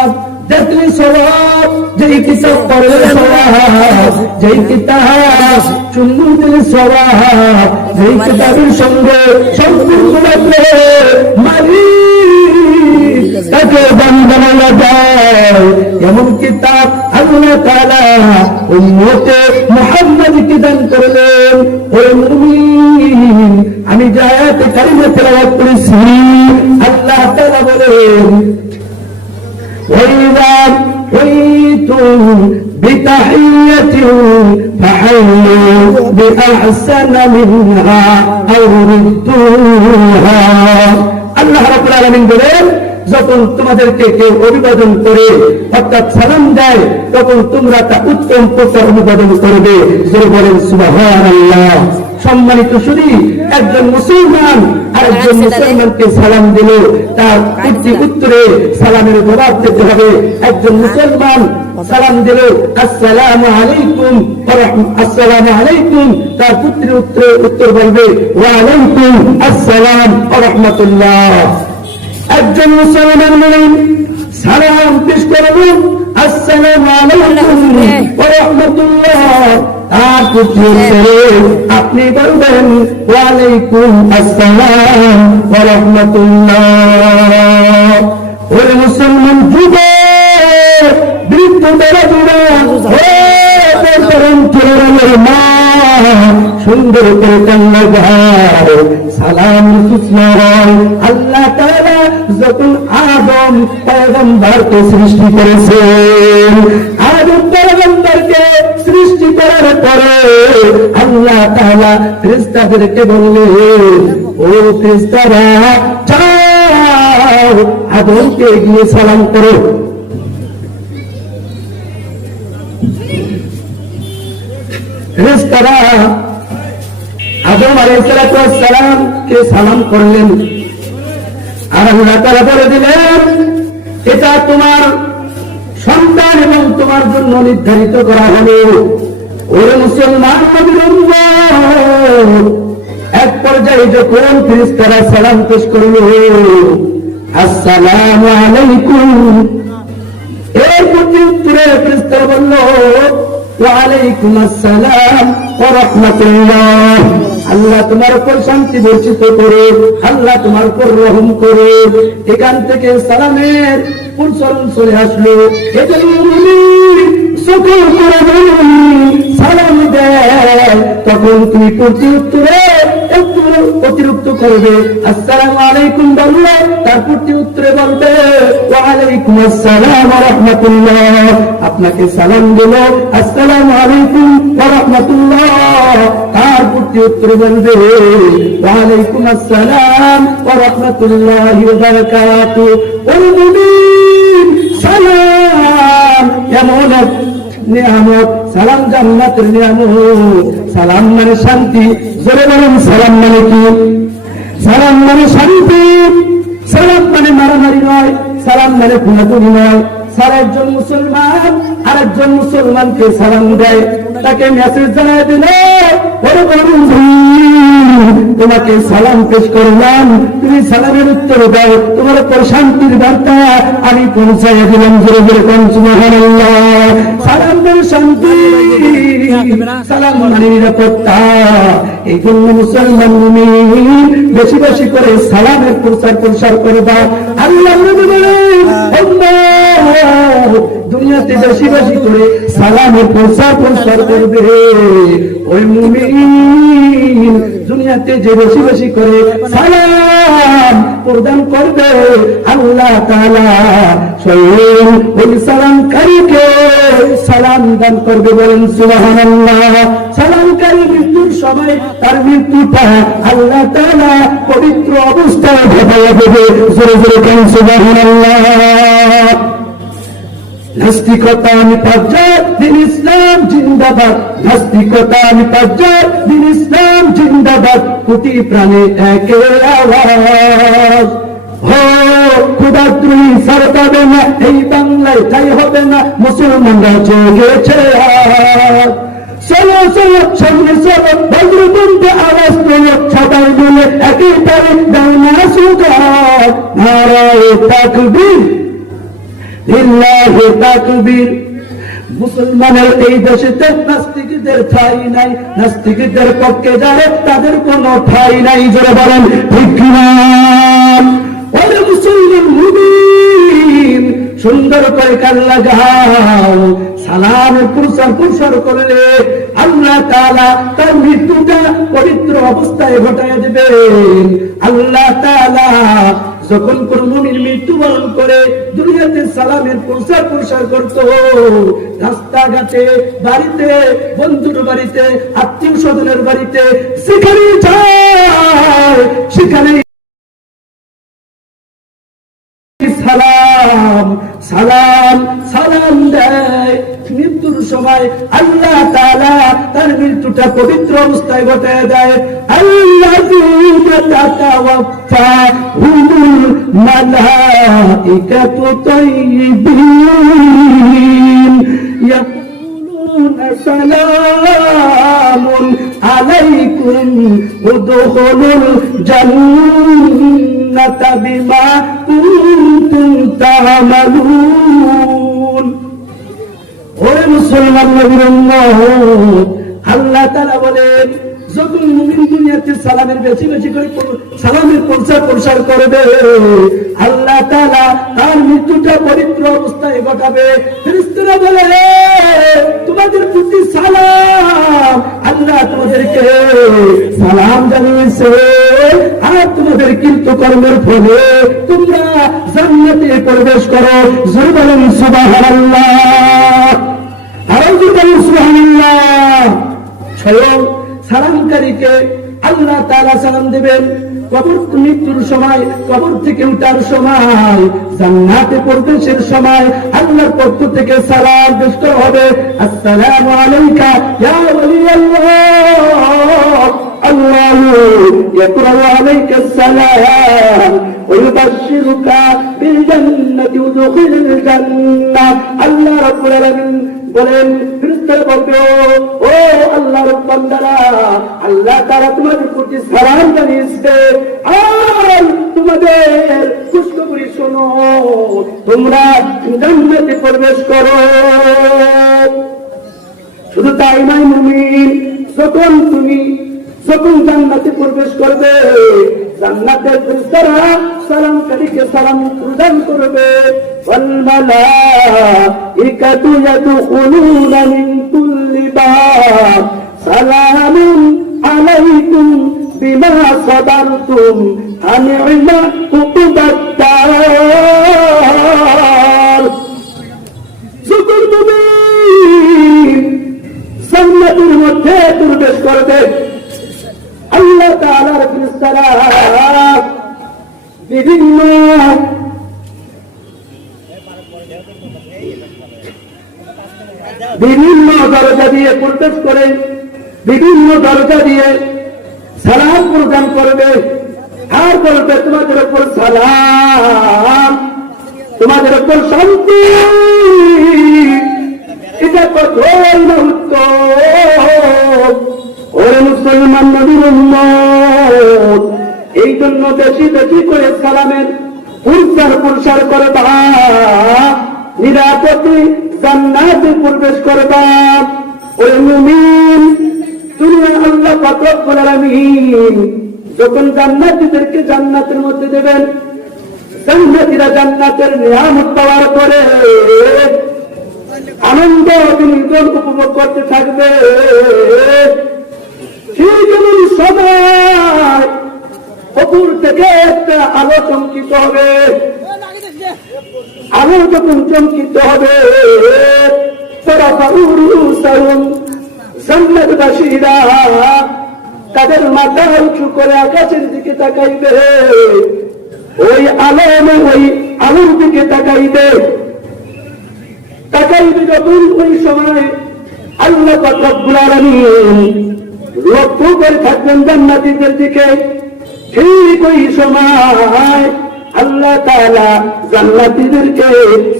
সওয়াব, দেখলে সওয়াব, যেই কিতাব পড়লে সওয়াব, যেই কিতাব চুম্বন দিলে সওয়াব, যেই কিতাবের সঙ্গে সম্পর্ক রাখলে মালিক তাকে বান্দা যায়, এমন কিতাব আল্লাহ তাআলা উম্মতে মুহাম্মদকে দান করলেন। ও মুমিন, আমি যে আয়াতে কারিমা তেলাওয়াত করেছি, আল্লাহ তাআলা বলেন وَإِذَا حُيِّيتُم بِتَحِيَّةٍ فَحَيُّوا بِأَحْسَنَ مِنْهَا أَوْ رُدُّوهَا। আল্লাহ রাব্বুল আলামিন বলেন, যখন তোমাদেরকে কেউ অভিবাদন করে অর্থাৎ সালাম দেয়, তখন তোমরা তা উত্তম প্রকার অভিবাদন করবে। জোরে বলেন সুবহানাল্লাহ। সম্মানিত শুধু একজন মুসলমান আরেকজন মুসলমানকে সালাম দিল, তার উত্তরে সালামের জবাব দিতে হবে। একজন মুসলমান সালাম দিল আসসালামু আলাইকুম ওয়া আসসালামু আলাইকুম, তার পুত্রের উত্তর বলবে ওয়া আলাইকুম আসসালাম ওয়া রাহমাতুল্লাহ। একজন মুসলমান বলে সালাম পেশ করবেন আসসালামু আলাইকুম ওয়া রাহমাতুল্লাহ, তার উত্তরে আপনি বলবেন ওয়া আলাইকুম আসসালাম ওয়া রাহমাতুল্লাহ। ওরে মুসলমান যুবক, বৃদ্ধ মা, সুন্দর করে কান্না গায়, সালাম সুস্মরণ। আল্লাহ তাআলা যখন আদম পয়গম্বরকে সৃষ্টি করেছেন, আদম পয়গম্বরকে সৃষ্টি করার পরে আল্লাহ তাআলা ফেরেশতাদেরকে বললেন, ও ফেরেশতারা যাও আদমকে গিয়ে সালাম করো। ফেরেশতারা আদম আলাইহিস সালাম কে সালাম করলেন, আর আল্লাহ তাআলা বলে দিলেন, এটা তোমার সন্তান এবং তোমার জন্য নির্ধারিত করা হলো। ওরে মুসলমান নবীর উম্মত, এক পর্যায়ে যখন ফেরেশতারা সালাম পেশ করল আসসালামু আলাইকুম, এর প্রত্যুত্তরে ফেরেশতারা বলল ওয়া আলাইকুম আসসালাম ওয়া রাহমাতুল্লাহ। আল্লাহ তোমার উপর শান্তি বর্ষিত করে, আল্লাহ তোমার উপর রহম করে। এখান থেকে সালামের পুরস্কার চলে আসলো। সকল সালাম দেয়, তখন তুমি প্রত্যুত্তরে একটু অতিরিক্ত করবে, আসসালামু আলাইকুম বললে তার প্রত্যুত্তরে বলবে ওয়া আলাইকুম আসসালাম ওয়া রাহমাতুল্লাহ। আপনাকে সালাম দিল আসসালামু আলাইকুম ওয়া রাহমাতুল্লাহ, তার প্রত্যুত্তরে বলবে ওয়া আলাইকুম আসসালাম ওয়া রাহমাতুল্লাহি ওয়া বারাকাতুহু। ওই মুমিন, সালাম এমন এক নিয়ামত, সালাম জান্নাতের নিয়ামত। সালাম মানে শান্তি। জোরে বলুন সালাম মানে কি? সালাম মানে শান্তি। সালাম মানে মারামারি নয়, সালাম মানে খুনাখুনি নয়। সারা একজন মুসলমান আরেকজন মুসলমানকে সালাম দেয়, তাকে মেসেজ জানায় দিল, বড় বন্ধু তোমাকে সালাম পেশ করলাম, তুমি সালামের উত্তর দাও, তোমার উপর শান্তির বার্তা আমি পৌঁছাইয়া দিলাম। জোরে জোরে কোন সুবহানাল্লাহ। সালাম মানে শান্তি, সালাম মানে নিরাপত্তা। এই জন্য মুসলমান মুমিন বেশি বেশি করে সালামের প্রচার করে দাও। আল্লাহ নবী বলেন, দুনিয়াতে বেশি বেশি করে সালামের প্রচার করবে। ওই মুমিন দুনিয়াতে যে বেশি বেশি করে সালাম প্রদান করবে, আল্লাহ তাআলা স্বয়ং ওই সালামকারীকে সালাম দান করবে। বলেন সুবহানাল্লাহ। সালামকারী মৃত্যুর সময় তার মৃত্যুটা আল্লাহ তাআলা পবিত্র অবস্থায় ঘটাইয়া দেবে। জোরে জোরে বলেন সুবহানাল্লাহ। নাস্তিকতা নিপাজ্জাত, দিন ইসলাম জিন্দাবাদ। নাস্তিকতা নিপাজ্জাত, দিন ইসলাম জিন্দাবাদ। কোটি প্রাণে একে আওয়াজ, হো খোদাদ্রোহী সরকাবে না এই বাংলায়, তাই হবে না মুসলমানরা জেগেছে আজ। চলো চলো সামনে চলো, বজ্রতন্ত্রে আওয়াজ তোলো, সবাই মিলে একেবারে দাও না সুগার। নারায়ে তাকবীর, লিল্লাহি তাকবীর। মুসলমানের এই দেশেতে নাস্তিকদের ঠাঁই নাই, নাস্তিকদের পক্ষে যারা তাদের কোনো ঠাঁই নাই। যারা বলেন ঠিক কিনা? ওরে মুসলমান মুমিন, সুন্দর করে কান লাগাও। সালামের প্রসার করলে আল্লাহ তাআলা তার মৃত্যুটা পবিত্র অবস্থায় ঘটায় দেবেন। আল্লাহ তাআলা যখন কোন মুমিন মৃত্যুবরণ করে দুনিয়াতে সালামের প্রসার করত, রাস্তাঘাটে, বাড়িতে, বন্ধুর বাড়িতে, আত্মীয় স্বজনের বাড়িতে, সেখানে যায়, সেখানে সালাম সালাম সালাম দেয়। মৃত্যুর সময় আল্লাহ তাআলা তার মৃত্যুটা পবিত্র অবস্থায় ঘটায় দেয়। আল্লাযীনা তাতাওয়াফাহুমুল মালাইকাতু তাইয়্যিবিন ইয়াকুলুনা সালামুন আলাইকুম উদখুলুল জান্নাতা বিমা কুনতুম তা'মালুন। ওরে মুসলমান নবীর উম্মত, আল্লাহ তাআলা বলেন যখন মুমিন দুনিয়াতে সালামের বেশি করে সালামের প্রসার করবে, আল্লাহ তাআলা তার মৃত্যুটা পবিত্র অবস্থায় ঘটাবে। ফেরেশতারা বলে তোমাদের প্রতি সালাম, আল্লাহ তোমাদেরকে সালাম জানিয়েছে, আর তোমাদের কিন্তু কর্মের ফলে তোমরা জান্নাতে প্রবেশ করো। জোরে বলেন সুবহানাল্লাহ, আরো বলেন সুবহানাল্লাহ। স্বয়ং সালামকারীকে আল্লাহ তাআলা সালাম দেবেন কবর মৃত্যুর সময়, কবর থেকে উঠার সময়, জান্নাতে প্রবেশের সময় আল্লাহর পক্ষ থেকে সালাম পেশ করা হবে। আসসালামু আলাইকা ইয়া ওয়ালিয়াল্লাহ, আল্লাহু ইয়াকরাউ আলাইকা আসসালাম ওয়া ইউবাশশিরুকা বিল জান্নাতি ওয়া দুখিলিল জান্নাহ। আল্লাহ রাব্বুল আলামিন বলেন, ফেরেশতারা বলবে ও আল্লাহর বান্দারা, আল্লাহ তাআলা তোমাদের প্রতি সালাম জানিয়েছে আর তোমাদের খুশখবরি শোনো, তোমরা জান্নাতে প্রবেশ করো। শুধু তাই নয় মুমিন, যখন জান্নাতে প্রবেশ করবে, জান্নাতের ফেরেশতারা সালামকারীকে সালাম প্রদান করবে। ওয়াল মালাইকাতু ইয়াদখুলুনা মিন কুল্লি বাব সালামুন আলাইকুম বিমা সাবারতুম ফানি'মা উকবাদ দার। যখন মুমিন জান্নাতের মধ্যে প্রবেশ করবে, আল্লাহ তাআলার ফেরেশতারা বিভিন্ন দরজা দিয়ে প্রবেশ করে, বিভিন্ন দরজা দিয়ে সালাম প্রদান করবে, আর বলবে তোমাদের উপর সালাম, তোমাদের উপর শান্তি। এটা কতই না উত্তম। ওরে মুসলমান নবীর উম্মত, এই জন্য বেশি করে সালামের প্রসার করবা, নিরাপদে জান্নাতে প্রবেশ করবা। ওরে মুমিন, দুনিয়া আল্লাহ পাক রব্বুল আলামিন যখন জান্নাতীদেরকে জান্নাতের মধ্যে দেবেন, জান্নাতীরা জান্নাতের নিয়ামত পাওয়ার পরে আনন্দ বিনোদন উপভোগ করতে থাকবে। সেই যেমন সময় অপুর থেকে একটা আলো চমকিত হবে, আলো যখন চমকিত হবে, জান্নাতবাসীরা তাদের মাথা উঁচু করে আকাশের দিকে তাকাইবে, ওই আলোর দিকে তাকাইবে যখন ওই সময় আল্লাহ পাক রব্বুল আলামিন লক্ষ্য করে থাকবেন জান্নাতীদের দিকে। ঠিক ওই সময় আল্লাহ তাআলা জান্নাতীদেরকে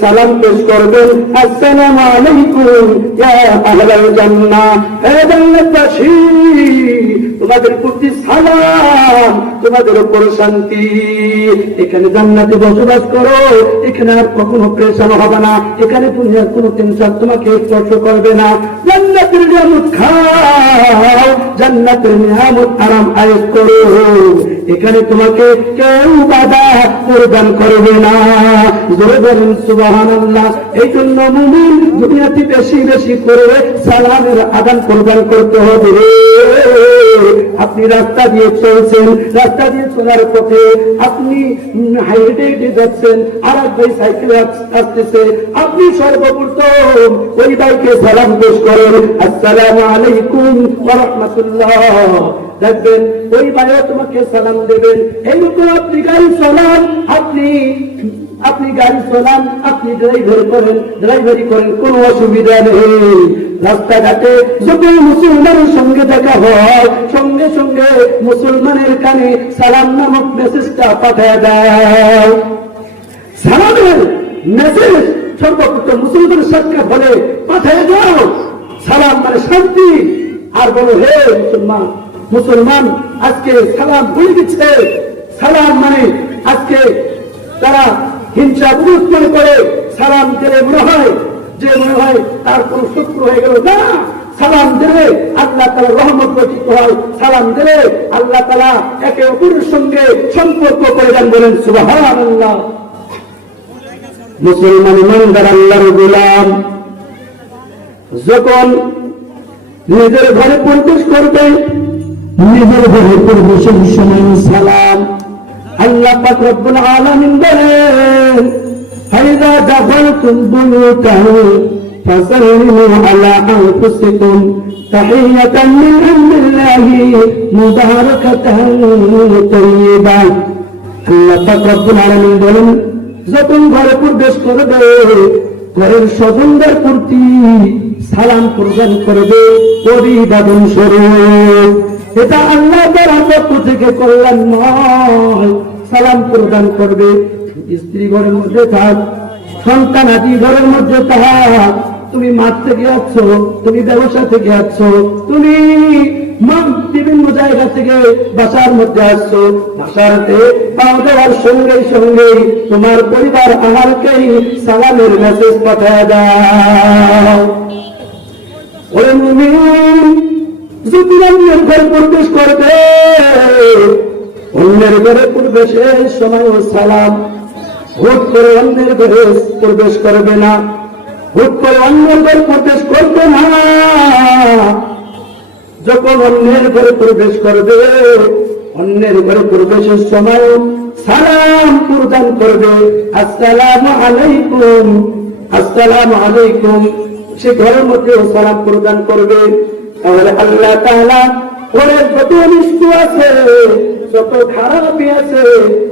সালাম পেশ করবেন, আসসালামু আলাইকুম ইয়া আহলাল জান্নাহ, হে জান্নাতবাসী তোমাদের প্রতি সালাম, তোমাদের উপর শান্তি। এখানে জান্নাতে বসবাস করো, এখানে আর কখনো প্রেশান হবে না, এখানে দুনিয়ার কোনো টেনশন তোমাকে স্পর্শ করবে না। জান্নাতের নিয়ামত খাও, জান্নাতের নিয়ামত আরাম আয়েশ করো, এখানে তোমাকে কেউ বাধা প্রদান করবে না। জোরে বলুন সুবহানাল্লাহ। এই জন্য মুমিন দুনিয়াতে বেশি বেশি করে সালামের আদান প্রদান করতে হবে। আপনি রাস্তা দিয়ে চলছেন, রাস্তা দিয়ে চলার পথে আপনি হাইওয়ে হেঁটে যাচ্ছেন, আর এক ভাই সাইকেলে আসতেছে, আপনি সর্বপ্রথম ওই ভাইকে সালাম পেশ করেন, আসসালামু আলাইকুম ওয়া রাহমাতুল্লাহ। দেখবেন ওই ভাইও তোমাকে সালাম দেবেন। এইরকম আপনি গাড়ি চালান, আপনি গাড়ি চালান, আপনি ড্রাইভারি করেন, কোনো অসুবিধা নেই। রাস্তাঘাটে যখন মুসলমানের সঙ্গে দেখা হয়, সঙ্গে সঙ্গে মুসলমানের কানে সালাম নামক মেসেজটা পাঠায় দেয়। সালামের মেসেজ সর্বপ্রথম মুসলমানের সাক্ষাৎ হলে পাঠায় দাও। সালাম মানে শান্তি। আর বলো, হে মুসলমান আজকে সালাম ভুলে গেছে। সালাম মানে আজকে তারা হিংসা বিরোধ মনে করে, সালাম দিলে মনে হয় তার কোন শত্রু হয়ে গেল না। সালাম দিলে আল্লাহ তাআলার রহমত বর্ষিত হয়, সালাম দিলে আল্লাহ তাআলা একে অপরের সঙ্গে সম্পর্ক করে দেন। বলেন সুবহানাল্লাহ। মুসলমান ইমানদার আল্লাহর গোলাম যখন নিজের ঘরে প্রবেশ করবে, নিজের ঘরে প্রবেশের সময় সালাম। আল্লাহ পাক রব্বুল আলামিন বলেন, ফাইদা দাখালতুম বুয়ুতান ফাসাল্লিমু আলা আনফুসিকুম তাহিয়াতান মিন ইনদিল্লাহি মুবারাকাতান তাইয়্যিবা। আল্লাহ পাক রব্বুল আলামিন বলেন, যখন ঘরে প্রবেশ করবে, ঘরের স্বজনদের প্রতি সালাম প্রদান করবে অভিবাদন স্বরূপ। এটা আল্লাহ তাআলার পক্ষ থেকে কল্যাণময়। সালাম প্রদান করবে। স্ত্রী ঘরের মধ্যে থাক, সন্তান আদি ঘরের মধ্যে থাক, তুমি মাঠ থেকে আসছো, তুমি ব্যবসা থেকে আসছো, তুমি বিভিন্ন জায়গা থেকে বাসার মধ্যে আসছো, বাসাতে পা দেওয়ার সঙ্গে সঙ্গে তোমার পরিবার আমাকেই সালামের মেসেজ পাঠায় দাও। ওরে মুমিন, যদি অন্যের ঘরে প্রবেশ করবে, অন্যের ঘরে প্রবেশের সময় সালাম। হুট করে অন্যের ঘরে প্রবেশ করবে না, হুট করে অন্যের ঘরে প্রবেশ করবে না। যখন অন্যের ঘরে প্রবেশ করবে, অন্যের ঘরে প্রবেশের সময় সালাম প্রদান করবে, আসসালামু আলাইকুম, আসসালামু আলাইকুম। সে ঘরের মধ্যে সালাম প্রদান করবে। তাহলে আল্লাহ তাআলা ঘরের যত অনিষ্ট আছে, যত খারাপি আছে,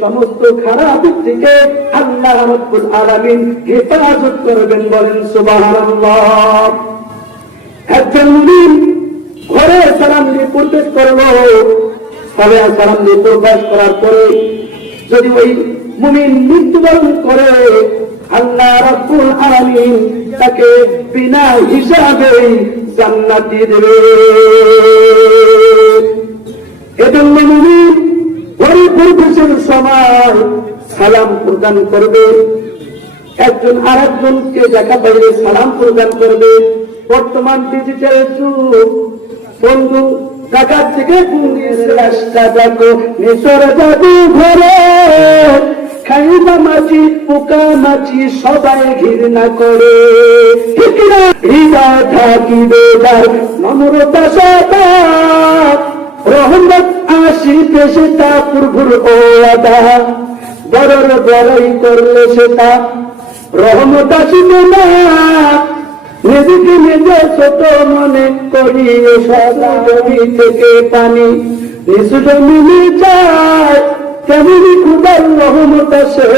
সমস্ত খারাপ থেকে আল্লাহ রাব্বুল আলামিন হেফাজত করবেন। বলেন সুবহানাল্লাহ। একজন মুমিন ঘরে সালাম দিয়ে প্রবেশ করলো, সালাম দিয়ে প্রবেশ করার পরে যদি ওই মুমিন মৃত্যুবরণ করে, আল্লাহ রাব্বুল আলামিন তাকে বিনা হিসাবে জান্নাতি দেবে। এজন্য মুমিন ঘরে প্রবেশের সময় সালাম প্রদান করবে, একজন আরেকজনকে দেখা পাইলে সালাম প্রদান করবে। বর্তমান ডিজিটাল যুগ, বন্ধু কাকার থেকে রাস্তা দেখো, নেশর জাদু ঘরে খাইবা মাছি পোকা মাছি সবাই ঘৃণা করে। হৃদয় থাকিবে যার নম্রতা সদা, রহমত আসিবে সেটা প্রভুর ও আদা। বড়র বড়াই করলে সেটা রহমত আসিবে না, নিজেকে নিজে ছোট মনে করিয়ে সদা। জমি থেকে পানি নিজ জমিনে যায়, তেমনি খুদার রহমত আসে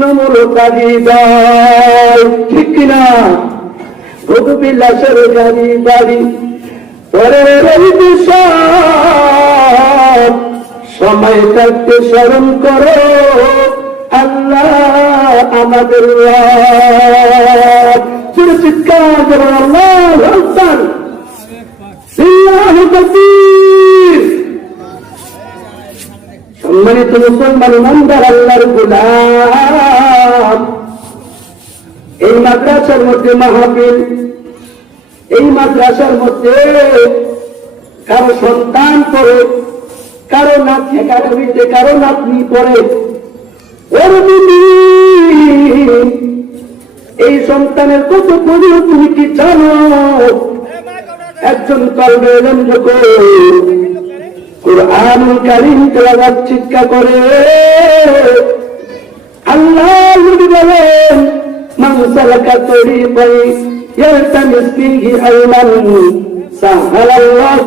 নম্রতা হৃদয়। ঠিক কিনা? ভোগ বিলাসের গাড়ি বাড়ি পরের সময় থাকতে স্মরণ করো আল্লাহ আমাদের চিৎকার করো আল্লাহ আকবার। আল্লাহু তাকবীর। সম্মানিত মুসলমান ইমানদার আল্লাহর গোলাম, এই মাদ্রাসার মধ্যে মাহফিল, এই মাদ্রাসার মধ্যে কারো সন্তান পড়ে, কারো নাতি একাডেমিতে, কারো নাতনি পড়ে। ওর দিদি, এই সন্তানের কত করিও তুমি কি জানো? একজন তলবে এলেন যখন কুরআনুল কারীম তেলাওয়াত শিক্ষা করে, আল্লাহ নবী বলেন, মান সালাকা তরিকান ইয়ালতামিস ফীহি ইলমান সাহালাল্লাহু